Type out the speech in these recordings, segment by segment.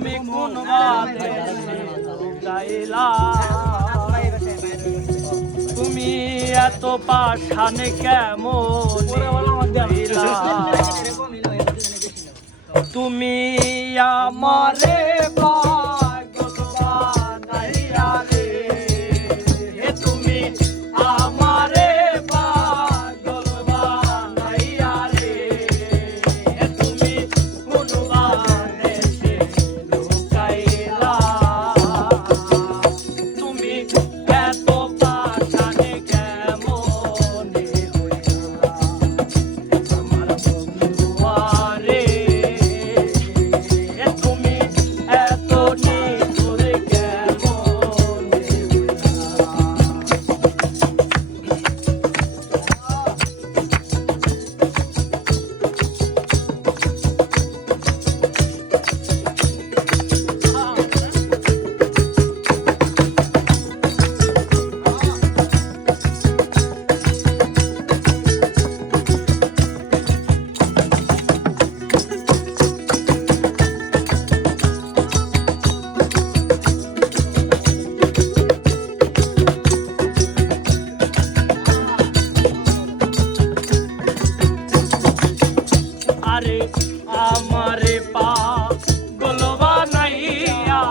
তুমি কোন বাদে গাইলা তুমি এত পাশানে কেমন গাইলা তুমি আমারে পাগল বানাইয়া রে তুমি আমারে পাগল বানাইয়া রে তুমি কোন বাদেশে লুকাইলা তুমি এত পাশানে কেমনে হইলা আমার বন্ধু আরে তুমি এত নিঠুর কেমনে আরে আমারে পাগল বানাইয়া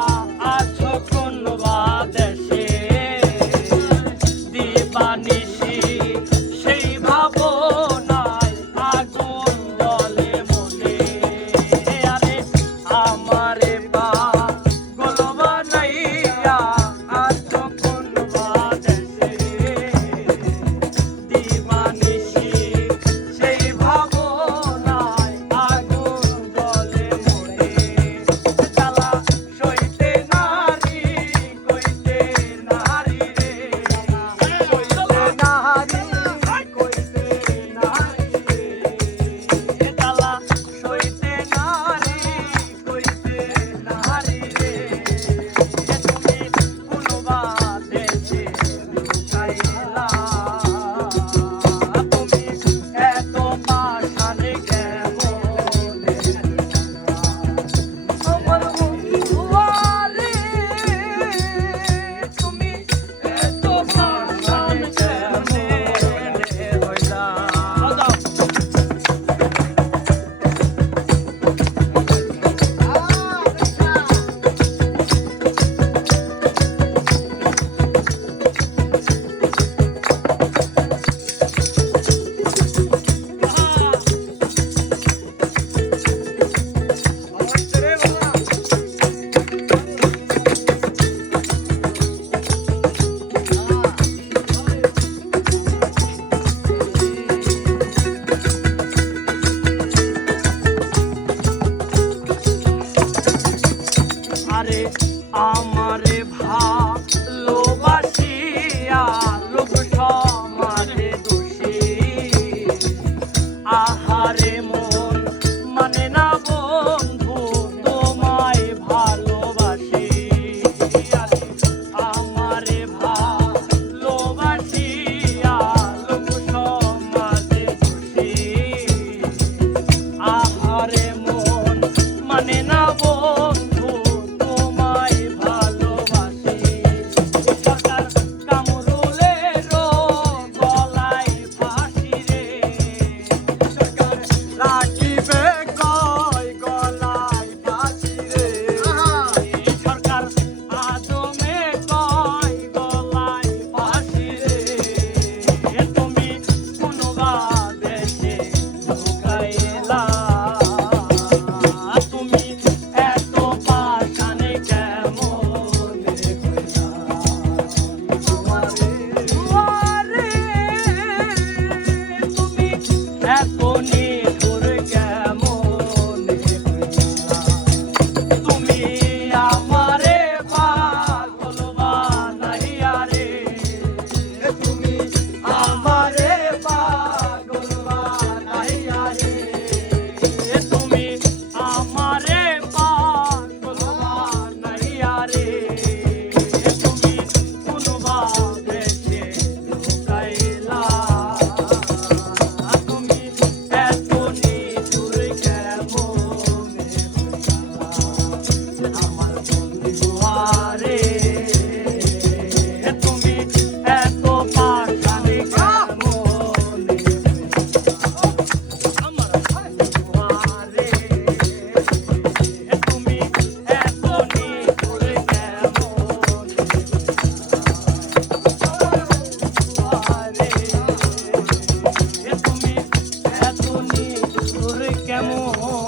আছো কোন বাদেশে দিবানিশি সেই ভাবনায় আগুন জ্বলে মনে আরে আমারে পাগল বানাইয়া আছো কোন বাদেশে দিবানিশি সেই ভাবনায় আগুন জ্বলে মনে জ্বালা সইতে নারী কইতে নারী রে কইতে নারী কইতে নারী রে জ্বালা সইতে নারী কইতে নারী রে তুমি কোন বাদেশে লুকাইলা তুমি এত পাশানে কেমনে আমার বন্ধু আরে তুমি এত পাশানে কেমনে হইলা আরে আমারে ভালোবাসিয়া লোক সমাজে দোষী আহারে মন মানে না বন্ধু তোমায় ভালোবাসি আরে আমারে ভালোবাসিয়া লোক সমাজে দোষী আহারে মন মানে না বন্ধু তোমায় ভালোবাসি কেমন